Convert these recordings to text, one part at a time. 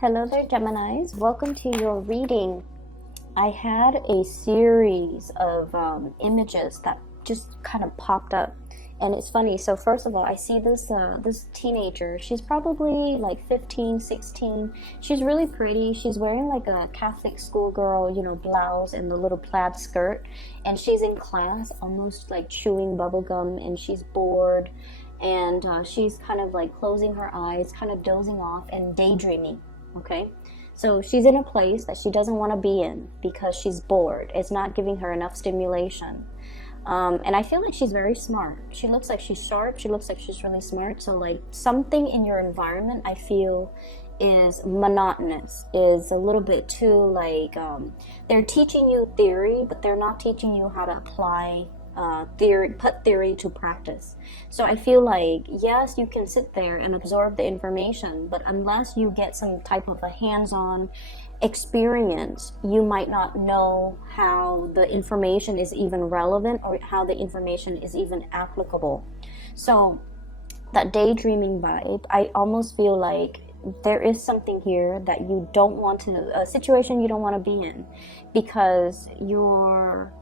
Hello there, Geminis. Welcome to your reading. I had a series of images that just kind of popped up, and it's funny. So first of all, I see this teenager. She's probably like 15, 16. She's really pretty. She's wearing like a Catholic schoolgirl, blouse and the little plaid skirt, and she's in class, almost like chewing bubble gum, and she's bored, and she's kind of like closing her eyes, kind of dozing off and daydreaming. Okay, so she's in a place that she doesn't want to be in because she's bored. It's not giving her enough stimulation. And I feel like she's very smart. She looks like she's sharp. She looks like she's really smart. So like something in your environment, I feel, is monotonous, is a little bit too like, they're teaching you theory, but they're not teaching you how to apply put theory to practice. So I feel like, yes, you can sit there and absorb the information, but unless you get some type of a hands-on experience, you might not know how the information is even relevant or how the information is even applicable. So that daydreaming vibe, I almost feel like there is something here that you don't want to, a situation you don't want to be in, because you're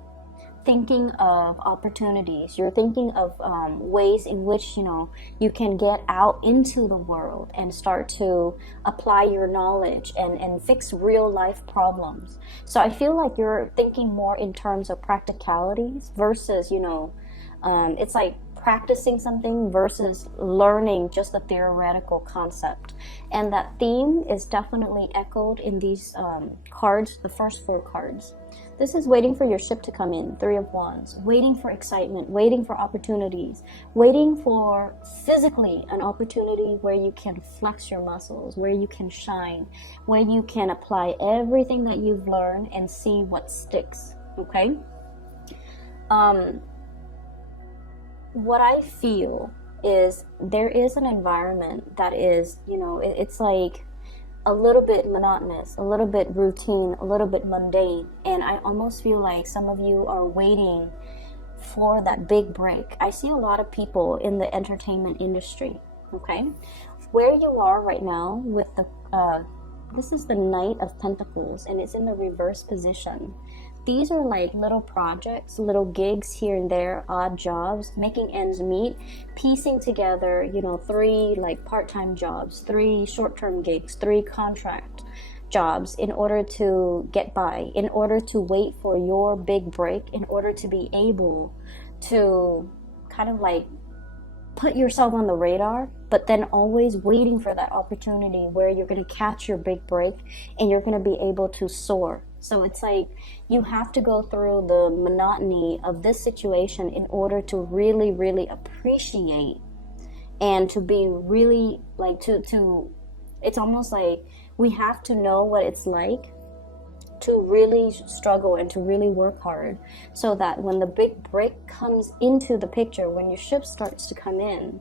thinking of opportunities, you're thinking of ways in which you can get out into the world and start to apply your knowledge and fix real life problems. So I feel like you're thinking more in terms of practicalities versus it's like practicing something versus learning just a theoretical concept. And that theme is definitely echoed in these cards, the first four cards. This is waiting for your ship to come in, Three of Wands, waiting for excitement, waiting for opportunities, waiting for physically an opportunity where you can flex your muscles, where you can shine, where you can apply everything that you've learned and see what sticks, okay? What I feel is there is an environment that is, it's like a little bit monotonous, a little bit routine, a little bit mundane. And I almost feel like some of you are waiting for that big break. I see a lot of people in the entertainment industry, okay? Where you are right now with this is the Knight of Pentacles, and it's in the reverse position. These are like little projects, little gigs here and there, odd jobs, making ends meet, piecing together, 3 like part-time jobs, 3 short-term gigs, 3 contract jobs in order to get by, in order to wait for your big break, in order to be able to kind of like put yourself on the radar, but then always waiting for that opportunity where you're going to catch your big break and you're going to be able to soar. So it's like you have to go through the monotony of this situation in order to really, really appreciate and to be really like to it's almost like we have to know what it's like to really struggle and to really work hard, so that when the big break comes into the picture, when your ship starts to come in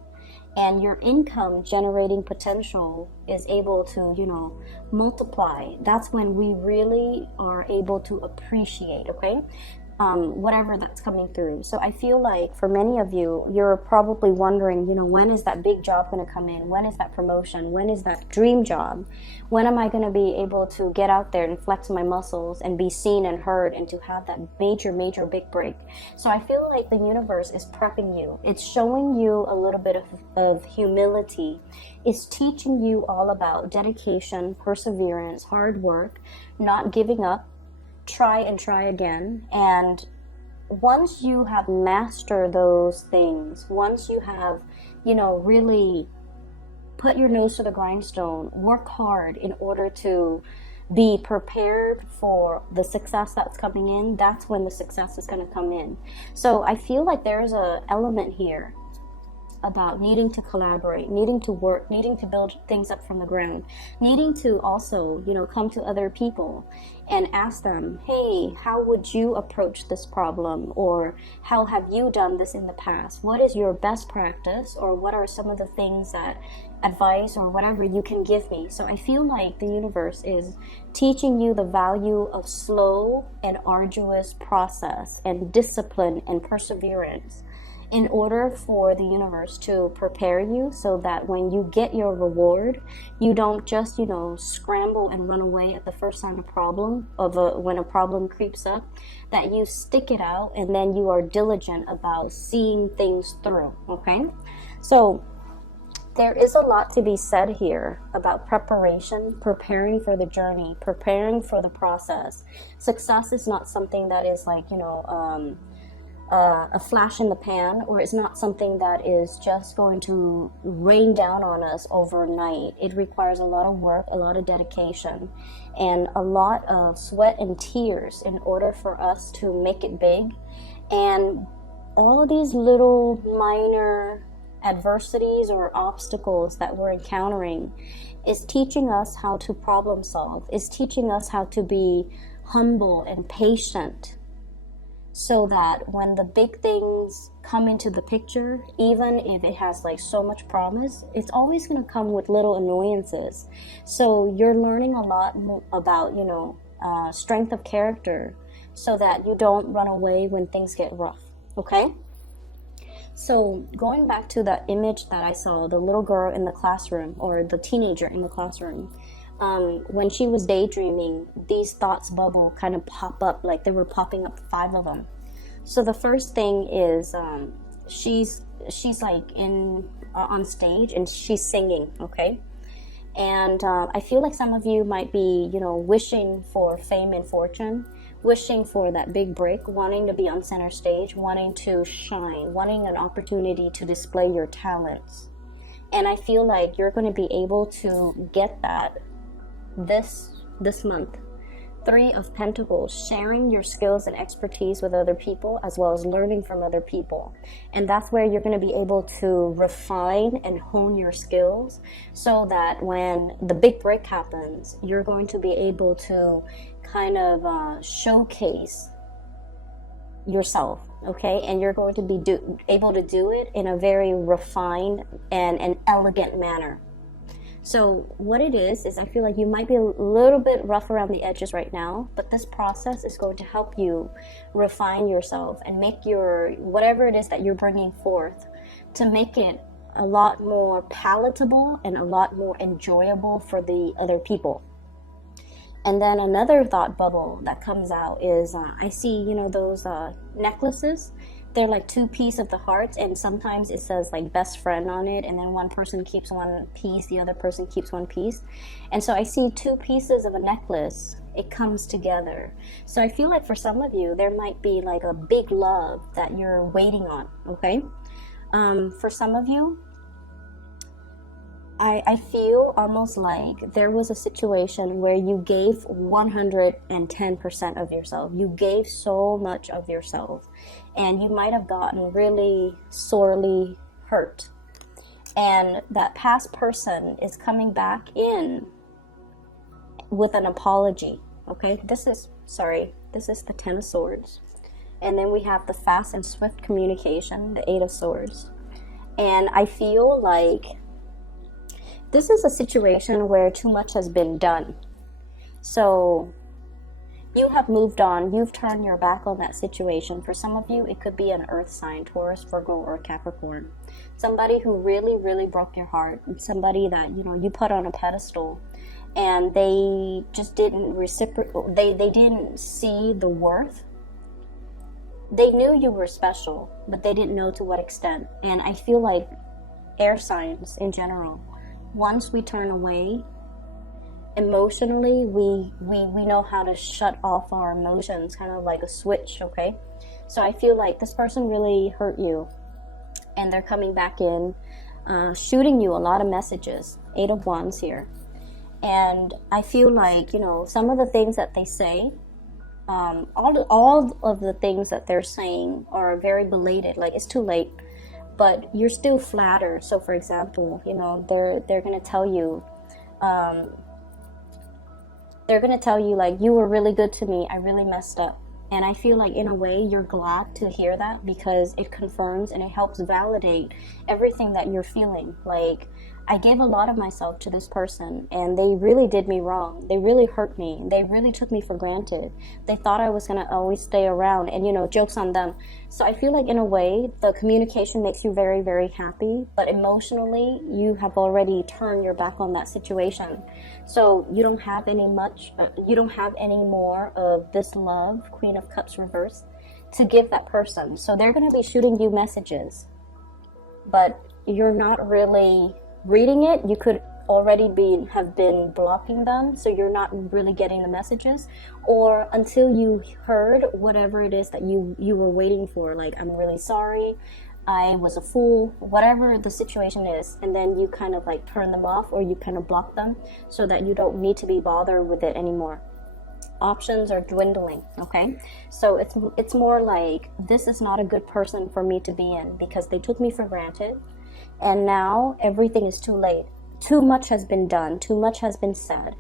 and your income generating potential is able to multiply, that's when we really are able to appreciate, okay, whatever that's coming through. So I feel like for many of you, you're probably wondering, when is that big job going to come in? When is that promotion? When is that dream job? When am I going to be able to get out there and flex my muscles and be seen and heard and to have that major, major big break? So I feel like the universe is prepping you. It's showing you a little bit of humility. It's teaching you all about dedication, perseverance, hard work, not giving up, try and try again. And once you have mastered those things, once you have really put your nose to the grindstone, work hard in order to be prepared for the success that's coming in, that's when the success is going to come in. So I feel like there's a element here about needing to collaborate, needing to work, needing to build things up from the ground, needing to also, come to other people and ask them, hey, how would you approach this problem? Or how have you done this in the past? What is your best practice? Or what are some of the things that advice or whatever you can give me? So I feel like the universe is teaching you the value of slow and arduous process and discipline and perseverance. in order for the universe to prepare you so that when you get your reward, you don't just, scramble and run away at the first sign of problem when a problem creeps up, that you stick it out and then you are diligent about seeing things through, okay? So there is a lot to be said here about preparation, preparing for the journey, preparing for the process. Success is not something that is like, a flash in the pan, or it's not something that is just going to rain down on us overnight. It requires a lot of work, a lot of dedication, and a lot of sweat and tears in order for us to make it big. And all of these little minor adversities or obstacles that we're encountering is teaching us how to problem solve, is teaching us how to be humble and patient, so that when the big things come into the picture, even if it has like so much promise, it's always going to come with little annoyances. So you're learning a lot about, strength of character, so that you don't run away when things get rough, okay? So going back to that image that I saw, the little girl in the classroom, or the teenager in the classroom, when she was daydreaming, these thoughts bubble kind of pop up, like they were popping up, 5 of them. So the first thing is she's like on stage and she's singing, okay? And I feel like some of you might be, wishing for fame and fortune, wishing for that big break, wanting to be on center stage, wanting to shine, wanting an opportunity to display your talents. And I feel like you're going to be able to get that this month. 3 of Pentacles, sharing your skills and expertise with other people, as well as learning from other people. And that's where you're going to be able to refine and hone your skills, so that when the big break happens, you're going to be able to kind of showcase yourself, okay? And you're going to be able to do it in a very refined and an elegant manner. So what it is I feel like you might be a little bit rough around the edges right now, but this process is going to help you refine yourself and make your, whatever it is that you're bringing forth, to make it a lot more palatable and a lot more enjoyable for the other people. And then another thought bubble that comes out is, I see, those necklaces. They're like 2 pieces of the hearts, and sometimes it says like best friend on it, and then one person keeps one piece, the other person keeps one piece. And so I see 2 pieces of a necklace. It comes together. So I feel like for some of you, there might be like a big love that you're waiting on, okay? For some of you, I feel almost like there was a situation where you gave 110% of yourself. You gave so much of yourself, and you might have gotten really sorely hurt. And that past person is coming back in with an apology, okay? This is the 10 of Swords. And then we have the fast and swift communication, the 8 of Swords. And I feel like this is a situation where too much has been done. So you have moved on. You've turned your back on that situation. For some of you, it could be an earth sign, Taurus, Virgo, or Capricorn. Somebody who really, really broke your heart. Somebody that, you put on a pedestal, and they just didn't reciprocate. They didn't see the worth. They knew you were special, but they didn't know to what extent. And I feel like air signs in general, once we turn away emotionally, we know how to shut off our emotions, kind of like a switch, okay? So I feel like this person really hurt you, and they're coming back in, shooting you a lot of messages. 8 of Wands here. And I feel like, some of the things that they say, all of the things that they're saying are very belated, like it's too late. But you're still flattered. So for example, they're going to tell you, like, you were really good to me. I really messed up. And I feel like in a way you're glad to hear that, because it confirms and it helps validate everything that you're feeling. Like, I gave a lot of myself to this person, and they really did me wrong. They really hurt me. They really took me for granted. They thought I was going to always stay around, and, joke's on them. So I feel like in a way, the communication makes you very, very happy, but emotionally, you have already turned your back on that situation. So you don't have any more of this love, Queen of Cups reverse, to give that person. So they're going to be shooting you messages, but you're not really reading it. You could already have been blocking them, so you're not really getting the messages, or until you heard whatever it is that you were waiting for, like, I'm really sorry, I was a fool, whatever the situation is, and then you kind of like turn them off, or you kind of block them so that you don't need to be bothered with it anymore. Options are dwindling, okay? So it's more like, this is not a good person for me to be in, because they took me for granted, and now everything is too late. Too much has been done, too much has been said,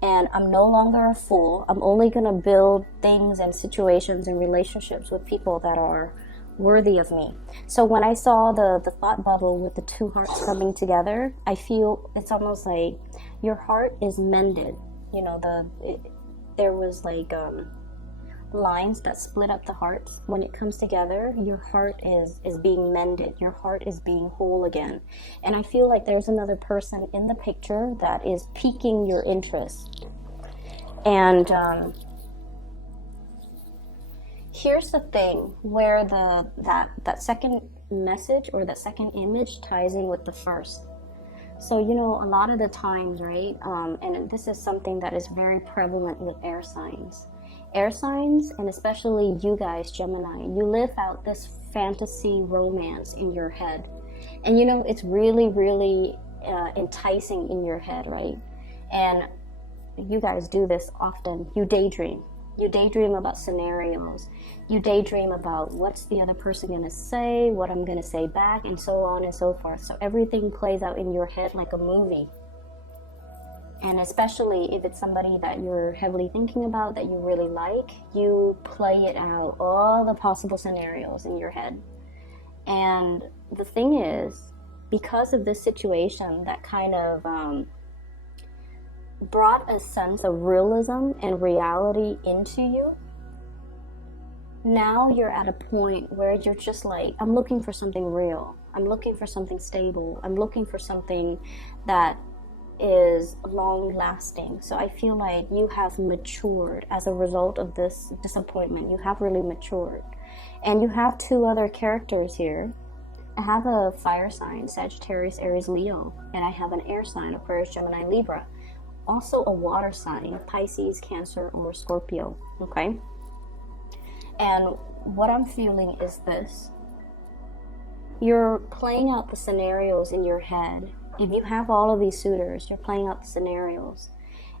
and I'm no longer a fool. I'm only going to build things and situations and relationships with people that are worthy of me. So when I saw the thought bubble with the two hearts coming together, I feel it's almost like your heart is mended. There was like lines that split up the hearts. When it comes together, your heart is being mended. Your heart is being whole again. And I feel like there's another person in the picture that is piquing your interest. And here's the thing where that second message or that second image ties in with the first. So, a lot of the times, right, and this is something that is very prevalent with air signs. Air signs, and especially you guys, Gemini, you live out this fantasy romance in your head. And it's really, really enticing in your head, right? And you guys do this often. You daydream. You daydream about scenarios. You daydream about what's the other person going to say, what I'm going to say back, and so on and so forth. So everything plays out in your head like a movie. And especially if it's somebody that you're heavily thinking about, that you really like, you play it out, all the possible scenarios in your head. And the thing is, because of this situation that kind of brought a sense of realism and reality into you, now you're at a point where you're just like, I'm looking for something real. I'm looking for something stable. I'm looking for something that is long lasting. So I feel like you have matured as a result of this disappointment. You have really matured. And you have two other characters here. I have a fire sign, Sagittarius, Aries, Leo, and I have an air sign, Aquarius, Gemini, Libra. Also a water sign, Pisces, Cancer, or Scorpio, okay? And what I'm feeling is this. You're playing out the scenarios in your head. If you have all of these suitors, you're playing out the scenarios.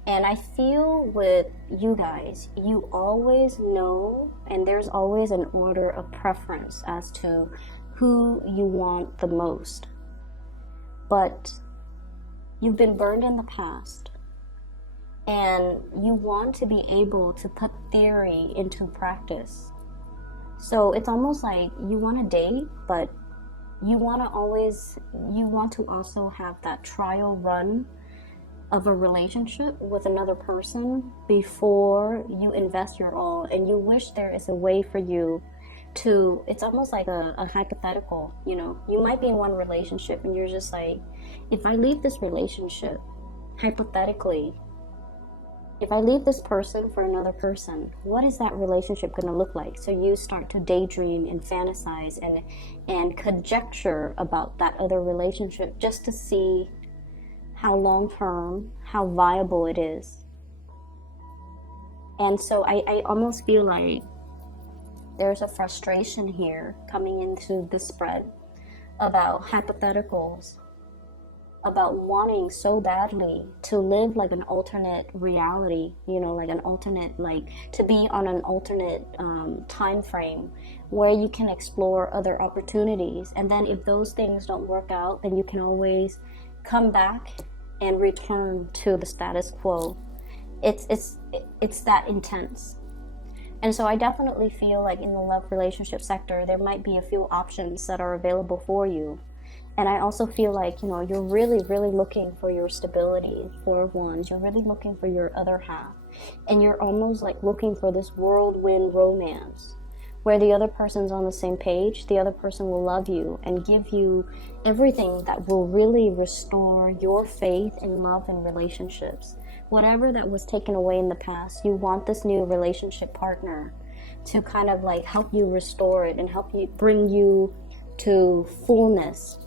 And I feel with you guys, you always know, and there's always an order of preference as to who you want the most. But you've been burned in the past, and you want to be able to put theory into practice. So it's almost like you want to date, but you want to also have that trial run of a relationship with another person before you invest your all. And you wish there is a way for you to, it's almost like a hypothetical, you might be in one relationship and you're just like, if I leave this relationship, hypothetically, if I leave this person for another person, what is that relationship going to look like? So you start to daydream and fantasize and conjecture about that other relationship just to see how long-term, how viable it is. And so I almost feel like there's a frustration here coming into the spread about hypotheticals, about wanting so badly to live like an alternate reality, like an alternate, like to be on an alternate time frame where you can explore other opportunities. And then if those things don't work out, then you can always come back and return to the status quo. It's that intense. And so I definitely feel like in the love relationship sector, there might be a few options that are available for you. And I also feel like, you're really, really looking for your stability, Four of Wands. You're really looking for your other half. And you're almost like looking for this whirlwind romance where the other person's on the same page. The other person will love you and give you everything that will really restore your faith in love and relationships. Whatever that was taken away in the past, you want this new relationship partner to kind of like help you restore it and help you bring you to fullness.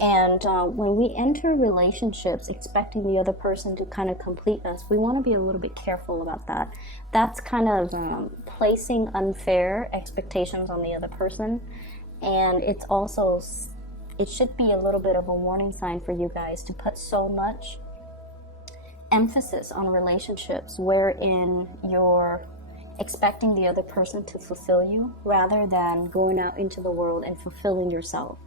And when we enter relationships expecting the other person to kind of complete us, we want to be a little bit careful about that. That's kind of placing unfair expectations on the other person. And it's also, it should be a little bit of a warning sign for you guys to put so much emphasis on relationships wherein you're expecting the other person to fulfill you rather than going out into the world and fulfilling yourself.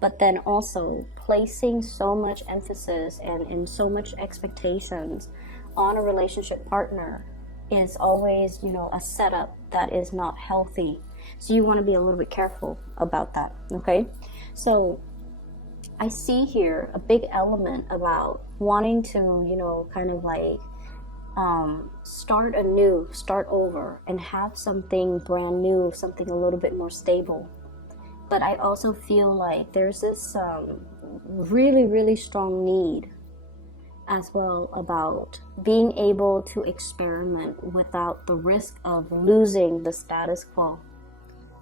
But then also placing so much emphasis and so much expectations on a relationship partner is always, a setup that is not healthy. So you want to be a little bit careful about that, okay? So I see here a big element about wanting to, kind of like start anew, start over, and have something brand new, something a little bit more stable. But I also feel like there's this really, really strong need as well about being able to experiment without the risk of losing the status quo.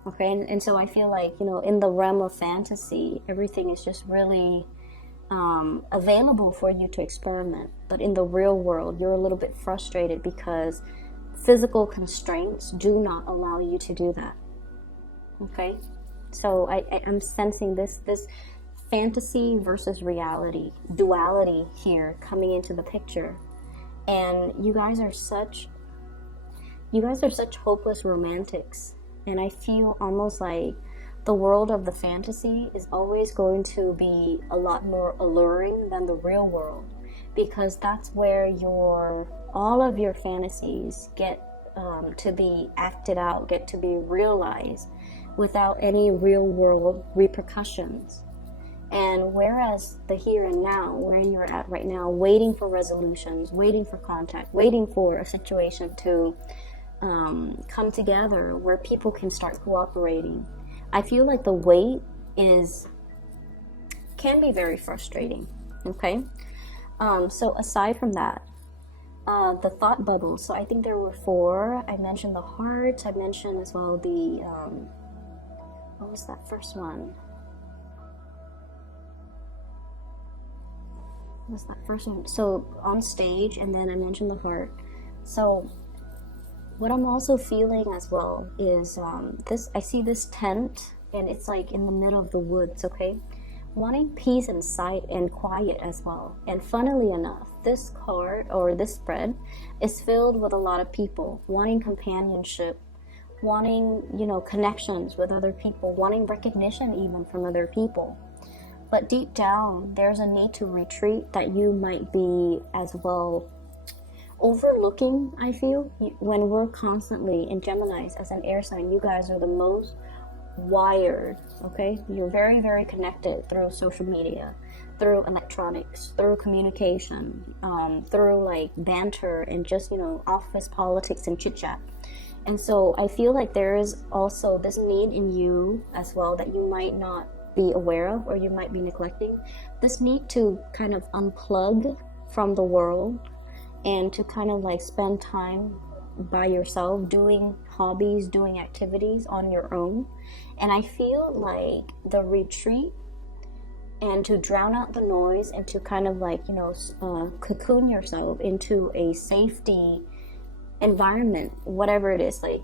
Okay, and so I feel like, in the realm of fantasy, everything is just really available for you to experiment. But in the real world, you're a little bit frustrated because physical constraints do not allow you to do that. Okay? So I'm sensing this fantasy versus reality, duality here coming into the picture. And you guys are such hopeless romantics. And I feel almost like the world of the fantasy is always going to be a lot more alluring than the real world, because that's where all of your fantasies get to be acted out, get to be realized without any real world repercussions. And whereas the here and now, where you're at right now, waiting for resolutions, waiting for contact, waiting for a situation to come together where people can start cooperating, I feel like the wait can be very frustrating. Okay, so aside from that, the thought bubbles. So I think there were 4. I mentioned the heart. I mentioned as well the what was that first one? What was that first one? So on stage, and then I mentioned the heart. So what I'm also feeling as well is I see this tent, and it's like in the middle of the woods, okay? Wanting peace and sight and quiet as well. And funnily enough, this card or this spread is filled with a lot of people wanting companionship, wanting, connections with other people, wanting recognition even from other people. But deep down, there's a need to retreat that you might be as well overlooking. I feel when we're constantly in Geminis as an air sign, you guys are the most wired. Okay, you're very, very connected through social media, through electronics, through communication, through like banter and just office politics and chit chat. And so I feel like there is also this need in you as well that you might not be aware of, or you might be neglecting, this need to kind of unplug from the world and to kind of like spend time by yourself, doing hobbies, doing activities on your own. And I feel like the retreat and to drown out the noise and to kind of like, cocoon yourself into a safety environment, whatever it is, like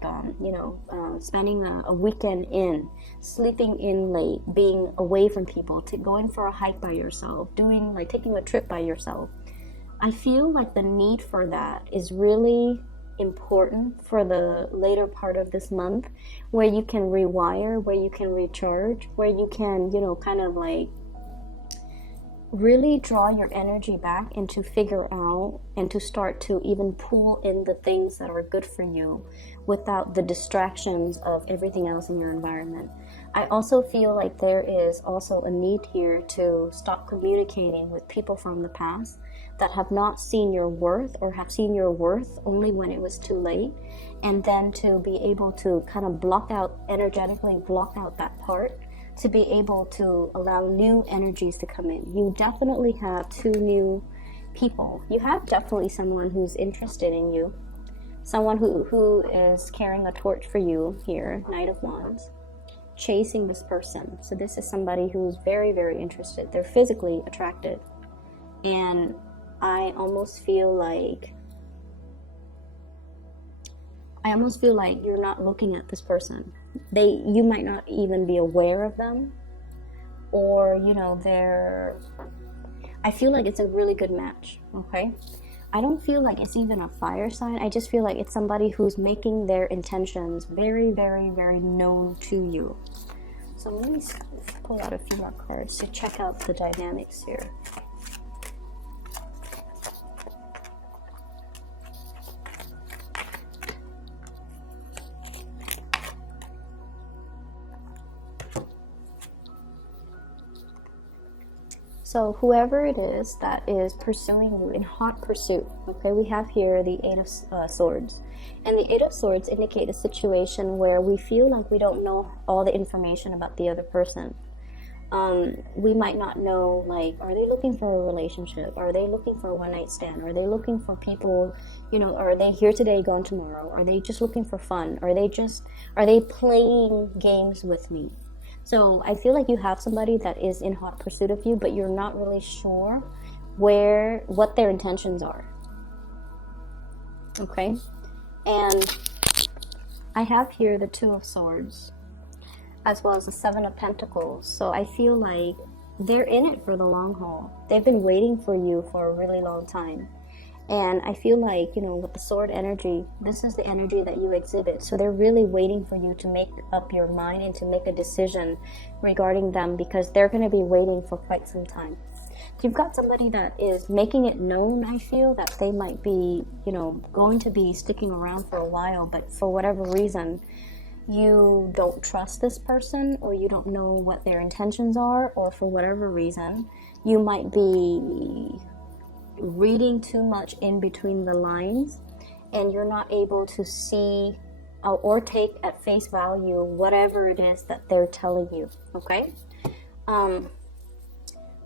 spending a weekend in, sleeping in late, being away from people, going for a hike by yourself, taking a trip by yourself. I feel like the need for that is really important for the later part of this month, where you can rewire, where you can recharge, where you can kind of like really draw your energy back and to figure out and to start to even pull in the things that are good for you without the distractions of everything else in your environment. I also feel like there is also a need here to stop communicating with people from the past that have not seen your worth, or have seen your worth only when it was too late, and then to be able to kind of energetically block out that part, to be able to allow new energies to come in. You definitely have two new people. You have definitely someone who's interested in you, someone who is carrying a torch for you here, Knight of Wands, chasing this person. So this is somebody who's very, very interested. They're physically attracted. And I almost feel like you're not looking at this person. You might not even be aware of them, or I feel like it's a really good match. Okay, I don't feel like it's even a fire sign. I just feel like it's somebody who's making their intentions very, very, very known to you. So let me pull out a few more cards to check out the dynamics here. So whoever it is that is pursuing you in hot pursuit, okay, we have here the Eight of Swords. And the Eight of Swords indicate a situation where we feel like we don't know all the information about the other person. We might not know, like, are they looking for a relationship? Are they looking for a one-night stand? Are they looking for people, are they here today, gone tomorrow? Are they just looking for fun? Are they playing games with me? So I feel like you have somebody that is in hot pursuit of you, but you're not really sure what their intentions are. Okay? And I have here the Two of Swords, as well as the Seven of Pentacles. So I feel like they're in it for the long haul. They've been waiting for you for a really long time. And I feel like, with the sword energy, this is the energy that you exhibit. So they're really waiting for you to make up your mind and to make a decision regarding them, because they're going to be waiting for quite some time. So you've got somebody that is making it known, I feel, that they might be, going to be sticking around for a while, but for whatever reason, you don't trust this person, or you don't know what their intentions are, or for whatever reason, you might be reading too much in between the lines, and you're not able to see or take at face value whatever it is that they're telling you. Okay,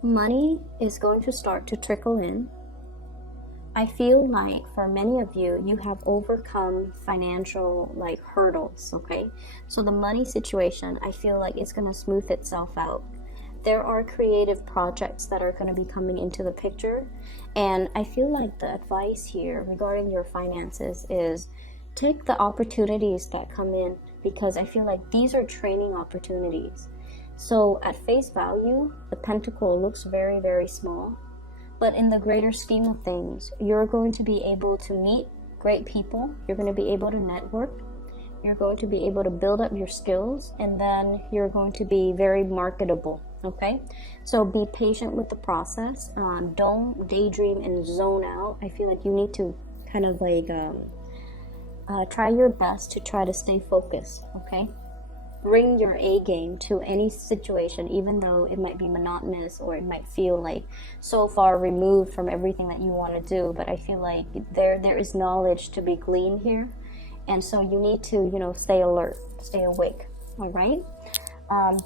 money is going to start to trickle in. I feel like for many of you, you have overcome financial hurdles. Okay, so the money situation, I feel like it's going to smooth itself out. There are creative projects that are going to be coming into the picture. And I feel like the advice here regarding your finances is take the opportunities that come in, because I feel like these are training opportunities. So at face value, the pentacle looks very, very small. But in the greater scheme of things, you're going to be able to meet great people. You're going to be able to network. You're going to be able to build up your skills, and then you're going to be very marketable. Okay, so be patient with the process. Don't daydream and zone out. I feel like you need to kind of try your best to try to stay focused. Okay, bring your A game to any situation, even though it might be monotonous or it might feel like so far removed from everything that you want to do. But I feel like there is knowledge to be gleaned here, and so you need to stay alert, stay awake. All right.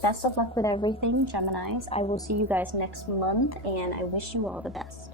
Best of luck with everything, Geminis. I will see you guys next month, and I wish you all the best.